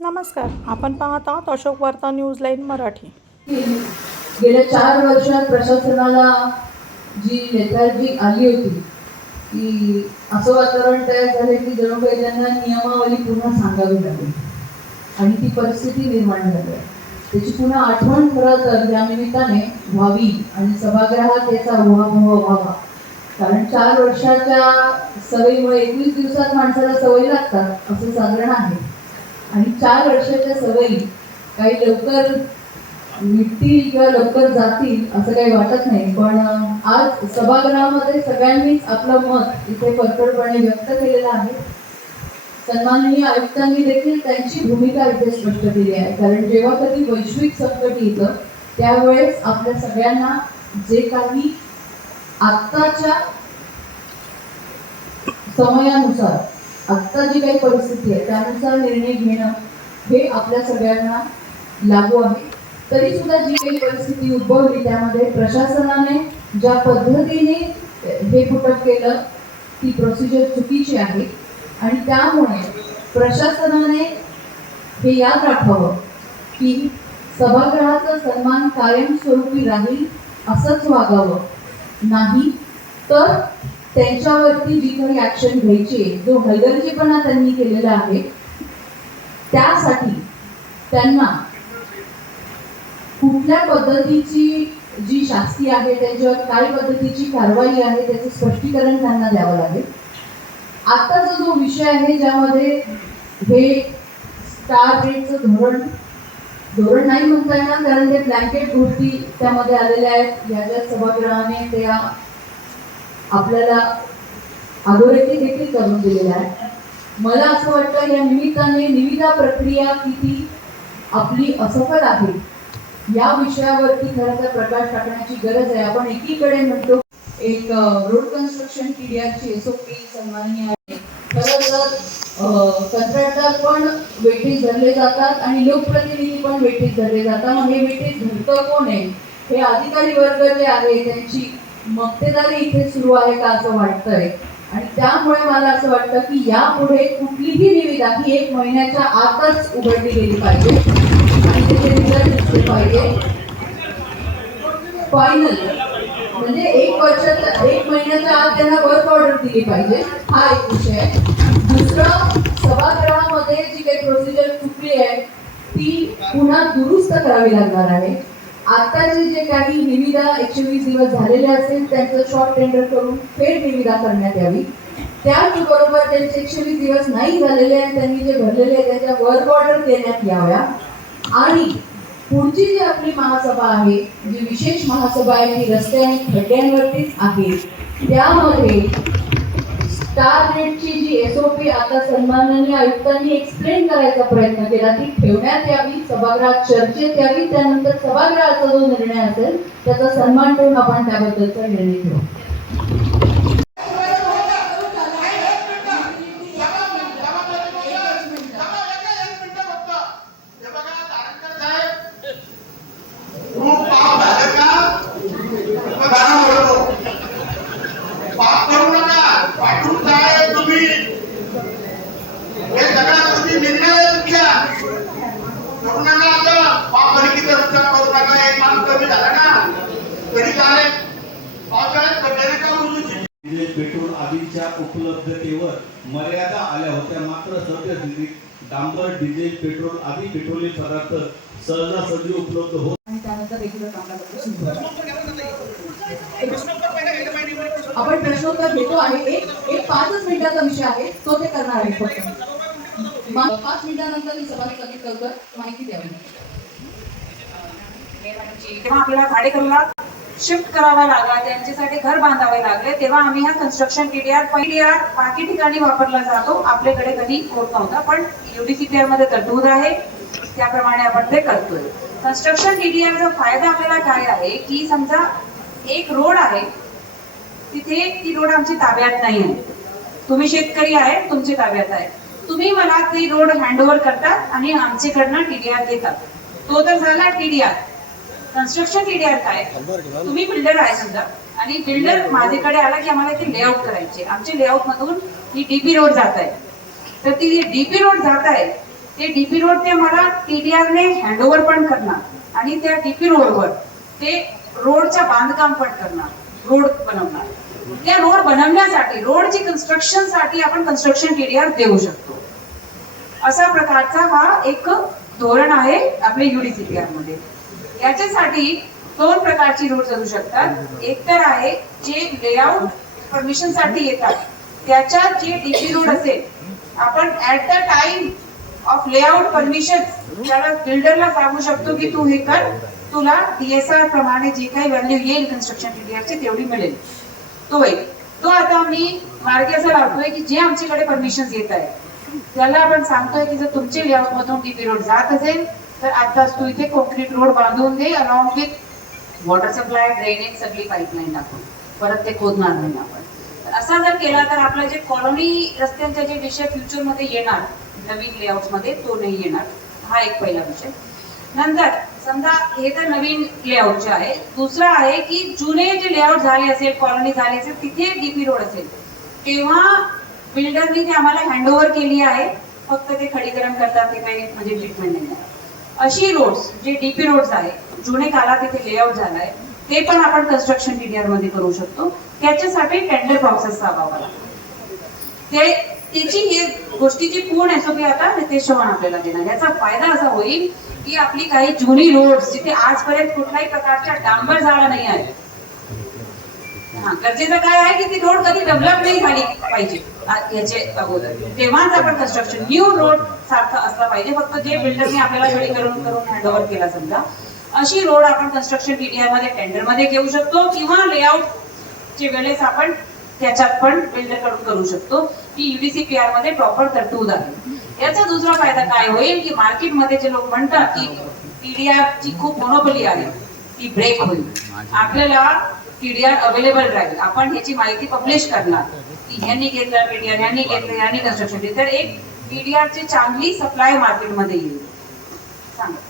नमस्कार, आपण पाहत आहात अशोक वार्ता न्यूज लाईन मराठी. गेल्या 4 वर्षात प्रशासनाला जी लेथार्जी आली होती की असं वातावरण तयार झाले की जणू काही त्यांना नियमावली पुन्हा सांगावी लागेल आणि ती परिस्थिती निर्माण झाली. त्याची पुन्हा आठवण खरं तर या निमित्ताने व्हावी आणि सभागृहात याचा उहापोह व्हावा. कारण 4 वर्षाच्या सवयीमुळे 21 दिवसात माणसाला सवय लागतात असं साधारण आहे आणि 4 वर्षाच्या सवयी काही लवकर मिटतील किंवा लवकर जातील असं काही वाटत नाही. पण आज सभागृहामध्ये सगळ्यांनीच आपलं मत इथे परखडपणे व्यक्त केलेलं आहे. सन्माननीय आयुक्तांनी देखील त्यांची भूमिका इथे स्पष्ट केली आहे. कारण जेव्हा कधी वैश्विक संकट येतं त्यावेळेस आपल्या सगळ्यांना जे काही आत्ताच्या समयानुसार आत्ता जी काही परिस्थिती आहे त्यानुसार निर्णय घेणं हे आपल्या सगळ्यांना लागू आहे. तरी सुद्धा जी काही परिस्थिती उद्भवली त्यामध्ये प्रशासनाने ज्या पद्धतीने हे पुटअप केलं ती प्रोसिजर चुकीची आहे आणि त्यामुळे प्रशासनाने हे याद राखावं की सभागृहाचा सन्मान कायमस्वरूपी राहील असंच वागावं, नाही तर त्यांच्यावरती जी काही ऍक्शन घ्यायची जो हलगर्जीपणा त्यांनी केलेला आहे त्यासाठी त्यांना कुठल्या पद्धतीची जी शास्ती आहे त्याच्यावर काय पद्धतीची कारवाई आहे त्याचं स्पष्टीकरण त्यांना द्यावं लागेल. आत्ताचा जो विषय आहे ज्यामध्ये हे स्टार रेटचं धोरण नाही म्हणता येणार कारण ते ब्लँकेट गोष्टी त्यामध्ये आलेल्या आहेत. याच्या सभागृहाने त्या आपल्याला अधोरेखित देखील करून दिलेल्या आहे. मला असं वाटतं या निमित्ताने निविदा प्रक्रिया किती आपली असफल आहे या विषयावरती खरं तर प्रकाश टाकण्याची गरज आहे. आपण एकीकडे म्हणतो एक रोड कन्स्ट्रक्शन पीडीआरची एसओपी सन्माननीय आहे. खरं तर कंत्राटदार पण वेठीस धरले जातात आणि लोकप्रतिनिधी पण वेठीस धरले जातात. मग हे वेठीस धरतं कोण आहे? हे अधिकारी वर्ग जे आहे त्यांची मक्तेदारी इथे सुरू आहे का असं वाटतंय. आणि त्यामुळे मला असं वाटतं की यापुढे कुठलीही निविदा ही 1 महिन्याच्या आतच उघडली गेली पाहिजे आणि त्याचे रिझल्ट दिसले पाहिजे. फायनल म्हणजे 1 महिन्याच्या आत त्यांना वर्क ऑर्डर दिली पाहिजे. हा एक विषय आहे. दुसरं, सभागृहामध्ये जी काही प्रोसिजर चुकली आहे ती पुन्हा दुरुस्त करावी लागणार आहे. आत्ताचे जे काही निविदा 120 दिवस झालेले असतील त्यांचं शॉर्ट टेंडर करून फेर निविदा करण्यात यावी. त्याचबरोबर त्यांचे 120 दिवस नाही झालेले आणि त्यांनी जे भरलेले त्याच्या वर्क ऑर्डर देण्यात याव्या. आणि पुढची जी आपली महासभा आहे जी विशेष महासभा आहे ती रस्ते आणि खड्ड्यांवरतीच आहे. त्यामध्ये स्टार रेटची जी एसओपी आता सन्माननीय आयुक्तांनी एक्सप्लेन करायचा प्रयत्न केला ती ठेवण्यात यावी, सभागृहात चर्चेत यावी. त्यानंतर सभागृहाचा जो निर्णय असेल त्याचा सन्मान ठेवून आपण त्याबद्दलचा निर्णय घेऊ. डिझेल पेट्रोल आदींच्या उपलब्धतेवर मर्यादा आल्या होत्या. मात्र सद्यस्थितीत डांबर, डिझेल, पेट्रोल आदी पेट्रोलियम पदार्थ सहजासहजी उपलब्ध होत आणि त्यानंतर रेग्युलर कामकाज सुरू होतं. आपण प्रश्नोत्तर घेतो आहे. एक 5 मिनिटाचा विषय आहे तो ते करणार आहे. फक्त 5 मिनिटानंतर सभा स्थगित करतो. माहिती द्यावी. तेव्हा आपल्याला भाडेकरूला शिफ्ट करावा लागला, त्यांच्यासाठी घर बांधावे लागले, तेव्हा आम्ही हा कन्स्ट्रक्शन टीडीआर बाकी ठिकाणी वापरला जातो. आपल्याकडे कधी होत नव्हता पण यूडीसीपीआर मध्ये तरतूद आहे त्याप्रमाणे आपण ते करतोय. कन्स्ट्रक्शन टीडीआरचा फायदा आपल्याला काय आहे की समजा एक रोड आहे तिथे ती रोड आमची ताब्यात नाही आहे. तुम्ही शेतकरी आहे, तुमच्या ताब्यात आहे, तुम्ही मला ती रोड हँडओव्हर करतात आणि आमच्याकडनं टीडीआर देतात. तो तर झाला टीडीआर. कन्स्ट्रक्शन टीडीआर काय, तुम्ही बिल्डर आहे समजा आणि बिल्डर माझ्याकडे आला की आम्हाला ते लेआउट करायचे. आमच्या लेआउट मधून ही डीपी रोड जात आहे तर ती डीपी रोड जात आहे ते डीपी रोड ते मला TDR ने हँडओव्हर पण करणार आणि त्या डीपी रोडवर ते रोडच्या बांधकाम पण करणार, रोड बनवणार. त्या रोड बनवण्यासाठी रोडची कन्स्ट्रक्शन साठी आपण कन्स्ट्रक्शन TDR देऊ शकतो. असा प्रकारचा हा एक धोरण आहे आपल्या UDCPR मध्ये. याच्यासाठी दोन प्रकारची रोड असू शकतात. एक तर आहे जे लेआउट परमिशन साठी येतात, त्याच्यात जे डीपी रोड असेल आपण at the time of layout permission त्याला बिल्डरला सांगू शकतो की तू हे कर, तुला DSR प्रमाणे जे काही व्हॅल्यू येईल कन्स्ट्रक्शन TDR ची तेवढी मिळेल. तो एक. तो आता मी मार्ग असं लावतोय की जे आमच्याकडे परमिशन येत आहे त्याला आपण सांगतोय की जर तुमचे लेआउट मधून डीपी रोड जात असेल तर आताच तू इथे कॉन्क्रीट रोड बांधून दे along with water supply, drainage सगळी पाईपलाईन टाकून, परत ते खोदणार नाही आपण. असा जर केला तर आपलं जे कॉलनी रस्त्यांचे जे विषय फ्युचर मध्ये येणार नवीन लेआउट मध्ये तो नाही येणार. हा एक पहिला विषय. नंतर समजा हे तर नवीन लेआउटचे आहे. दुसरा आहे की जुने जे लेआउट झाले असेल, कॉलनी झाले असेल, तिथे डीपी रोड असेल तेव्हा बिल्डरनी ते आम्हाला हँडओव्हर केली आहे, फक्त ते खडीकरण करतात, ते काही म्हणजे ट्रीटमेंट नाही आहे. अशी रोड्स जे डीपी रोड्स आहे, जुने काळात तिथे लेआउट झालाय, ते पण आपण कन्स्ट्रक्शन TDR मध्ये करू शकतो. त्याच्यासाठी टेंडर प्रोसेस राबवावा लागतो. त्याची ही गोष्टीची पूर्ण SOP आता नितेश चव्हाण आपल्याला देणार. याचा फायदा असा होईल की आपली काही जुनी रोड्स जिथे आजपर्यंत कुठल्याही प्रकारचा डांबर झाला नाही आहे, गरजेचं काय आहे की ती रोड कधी डेव्हलप नाही झाली पाहिजे याचे अगोदर, तेव्हाच आपण कन्स्ट्रक्शन न्यू रोड सारखं असला पाहिजे. फक्त जे बिल्डरने आपल्याला वेळी करून हँडओव्हर केला समजा, अशी रोड आपण कन्स्ट्रक्शन TDR मध्ये टेंडर मध्ये घेऊ शकतो किंवा लेआउट चे वेळेस आपण त्याच्यात पण बिल्डर कडून करू शकतो. की UDCPR मध्ये प्रॉपर तरतूद आहे. याचा दुसरा फायदा काय होईल की मार्केटमध्ये जे लोक म्हणतात की TDR ची खूप मोनोपोली आहे ती ब्रेक होईल. आपल्याला TDR अवेलेबल राहील. आपण ह्याची माहिती पब्लिश करणार की ह्यांनी घेतलं TDR, ह्यांनी घेतलं, ह्यांनी कन्स्ट्रक्शन, तर एक TDR ची चांगली सप्लाय मार्केटमध्ये येईल. सांगा.